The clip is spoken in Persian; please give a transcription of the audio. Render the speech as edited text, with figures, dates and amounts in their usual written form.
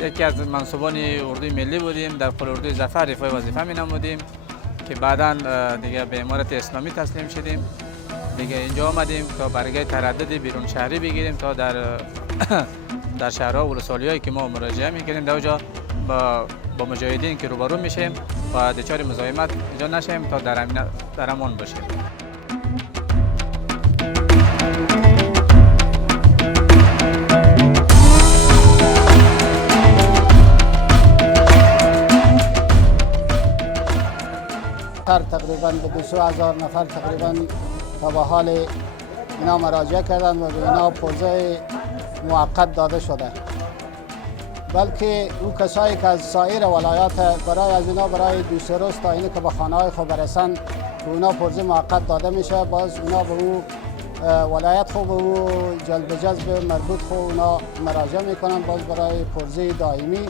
یکی از منصوبان اردوی ملی بودیم، در قل اردوی ظفر رفاه وظیفه می نمودیم که بعدا دیگه به امارت اسلامی تسلیم شدیم. دیگه اینجا آمدیم تا برگه تردد بیرون شهری بگیریم تا در شهرها و ولسوالی‌هایی که ما مراجعه می‌کنیم در اونجا با مجاهدین که روبرو میشیم و دچار مزاحمت اینجا نشیم تا در امان باشیم. تقریبا به 22,000 نفر تقریبا تا به حال اینا مراجعه کردن و به اینا پوزه موقت داده شده، بلکه او کسایی که از سایر ولایات برای از اینا برای 2 روز تا اینه که به خانه های خود برسن به اونا پوزه موقت داده میشه. باز اونا به او ولایت خود به او جلب جذب مربوط خود اونا مراجعه میکنن باز برای پوزه دائمی.